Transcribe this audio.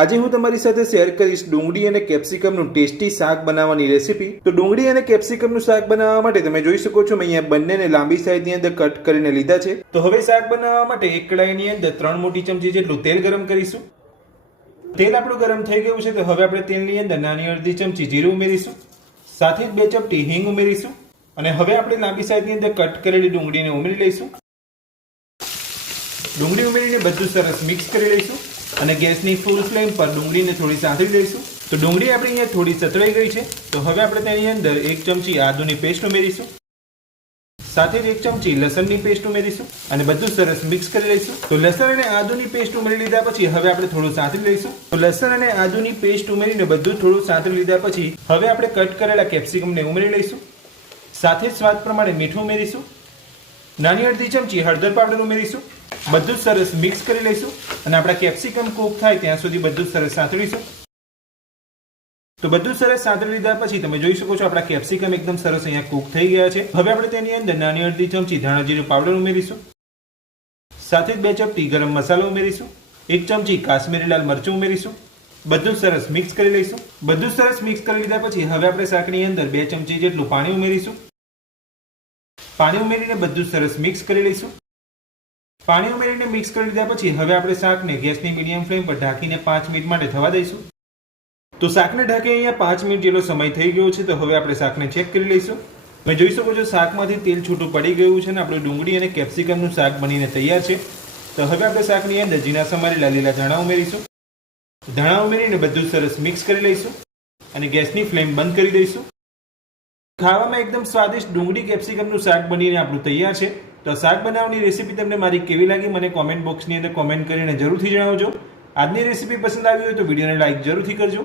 આજે હું તમારી સાથે શેર કરીશ ડુંગળી અને કેપ્સિકમનું ટેસ્ટી શાક બનાવવાની રેસીપી। તો ડુંગળી અને કેપ્સિકમનું શાક બનાવવા માટે તમે જોઈ શકો છો મેં અહીંયા બંનેને લાંબી સાઈઝની અંદર કટ કરીને લીધા છે। તો હવે શાક બનાવવા માટે એક કડાઈની અંદર 3 મોટી ચમચી જેટલું તેલ ગરમ કરીશું। તેલ આપણું ગરમ થઈ ગયું છે તો હવે આપણે તેલની અંદર નાની અડધી ચમચી જીરું ઉમેરીશું, સાથે જ 2 ચપટી હિંગ ઉમેરીશું અને હવે આપણે લાંબી સાઈઝની અંદર કટ કરેલી ડુંગળીને ઉમેરી લઈશું। ડુંગળી ઉમેરીને બધું સરસ મિક્સ કરી લઈશું અને ગેસની ફૂલ ફ્લેમ પર ડુંગળીને થોડી સાંતળી લઈશું। તો ડુંગળી આપણી અહીંયા થોડી સતળાઈ ગઈ છે તો હવે આપણે તેની અંદર 1 ચમચી આદુની પેસ્ટ ઉમેરીશું, સાથે જ 1 ચમચી લસણની પેસ્ટ ઉમેરીશું અને બધું સરસ મિક્સ કરી લઈશું। તો લસણ અને આદુની પેસ્ટ ઉમેરી લીધા પછી હવે આપણે થોડું સાંતળી લઈશું। તો લસણ અને આદુની પેસ્ટ ઉમેરીને બધું થોડું સાંતળી લીધા પછી હવે આપણે કટ કરેલા કેપ્સિકમને ઉમેરી લઈશું, સાથે જ સ્વાદ પ્રમાણે મીઠું ઉમેરીશું, નાની અડધી ચમચી હળદર પાવડર ઉમેરીશું, બધું સરસ મિક્સ કરી લઈશું અને આપણા કેપ્સિકમ કૂક થાય ત્યાં સુધી બધું સરસ સાંતળીશું। તો બધું સરસ સાંતળી લીધા પછી તમે જોઈ શકો છો આપણા કેપ્સિકમ એકદમ સરસ અહીંયા કૂક થઈ ગયા છે। હવે આપણે તેની અંદર નાની અડધી ચમચી ધાણા જીરું પાવડર ઉમેરીશું, સાથે જ 2 ચપટી ગરમ મસાલો ઉમેરીશું, 1 ચમચી કાશ્મીરી લાલ મરચું ઉમેરીશું, બધું સરસ મિક્સ કરી લઈશું। બધું સરસ મિક્સ કરી લીધા પછી હવે આપણે શાકની અંદર 2 ચમચી જેટલું પાણી ઉમેરીશું। પાણી ઉમેરીને બધું સરસ મિક્સ કરી લઈશું। પાણી ઉમેરીને મિક્સ કરી લીધા પછી હવે આપણે શાકને ગેસની મીડિયમ ફ્લેમ પર ઢાંકીને 5 મિનિટ માટે થવા દઈશું। તો શાકને ઢાંકી અહીંયા 5 મિનિટ જેટલો સમય થઈ ગયો છે તો હવે આપણે શાકને ચેક કરી લઈશું। તમે જોઈ શકો છો શાકમાંથી તેલ છૂટું પડી ગયું છે અને આપણું ડુંગળી અને કેપ્સિકમનું શાક બનીને તૈયાર છે। તો હવે આપણે શાકની અંદર ઝીણા સમારેલા લીલા ધાણા ઉમેરીશું। ધાણા ઉમેરીને બધું સરસ મિક્સ કરી લઈશું અને ગેસની ફ્લેમ બંધ કરી દઈશું। ખાવામાં એકદમ સ્વાદિષ્ટ ડુંગળી કેપ્સિકમનું શાક બનીને આપણું તૈયાર છે। તો શાક બનાવવાની રેસીપી તમને મારી કેવી લાગી મને કોમેન્ટ બોક્સની અંદર કોમેન્ટ કરીને જરૂરથી જણાવજો। આજની રેસીપી પસંદ આવી હોય તો વિડીયોને લાઈક જરૂરથી કરજો।